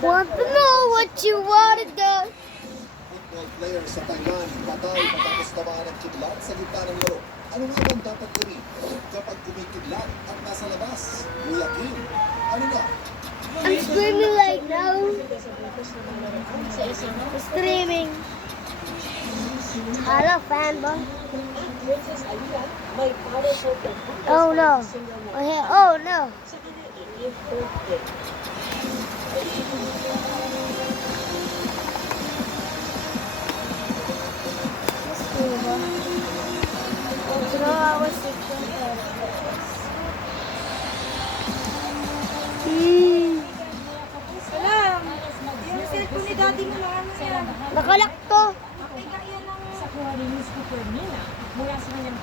Want to know what you wanna do? Football player sa Thailand, patay matapos tamaan ng kidlat sa gitna ng laro. Ano nga bang dapat gawin kapag kumikidlat at nasa labas? Kuya Kim, ano na? I'm screaming right now. Screaming. Hello, fanboy. Oh no. Oh no. Salam! Yung cellphone ni daddy mo lang ano yan? Nakalak to. Okay ka yan ang... Sa Kuwari News Cooper Nina mula sa kanyang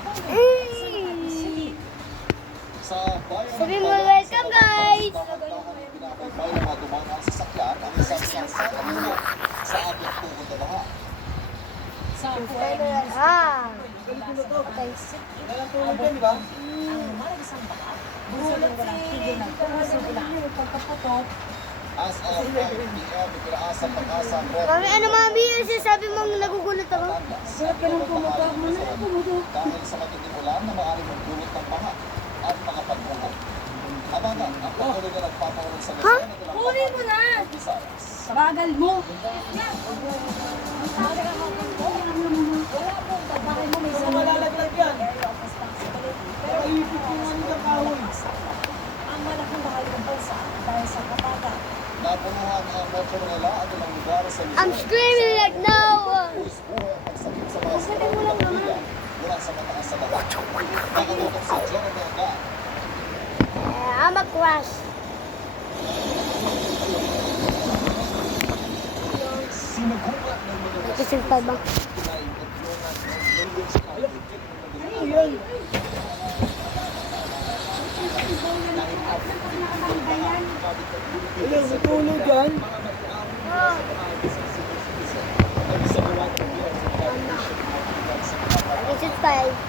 Sa bayan Sabi mo, welcome guys. dahan-dahan pinapay na mga dumanang sasakyan ang isang kalsada muna sa abot tungkol na baha. sa Kuwari News Ah. Patay ang malagasang baha. Busulan walang tigil ng pumusimula pagkaputok. As of 5 p.m., itinaas ang pag-asa ang red. Mami, ano mami? Ano sinasabi mong nagugulat ako? Sulat ka ng pumutok mo na dahil sa matinding ulan na maaaring magdulot ng baha at makapagbuhok. Abangan ang patuloy na nagpapaulan sa Luzon at ilang Kunin mo na! Visayas. Bagal mo! Wala pong babae mo may sarili area of responsibility. Pero ang malaking bahagi ng bansa dahil sa kapagat. Napunuhan ang Metro Manila at ilang lugar sa Luzon. I'm screaming right now. Pulis buhay ang pagsakit sa mga sitwasyon ng bilang mula sa mataas sa baha. Nakatutok si Jeremy Agad. I'm a crush. Sinagula ng mga Nagkasing pa ba? pinaiutlungan ng millions na higit Ano yun? Ano, matulog yan? Nagkasing 5.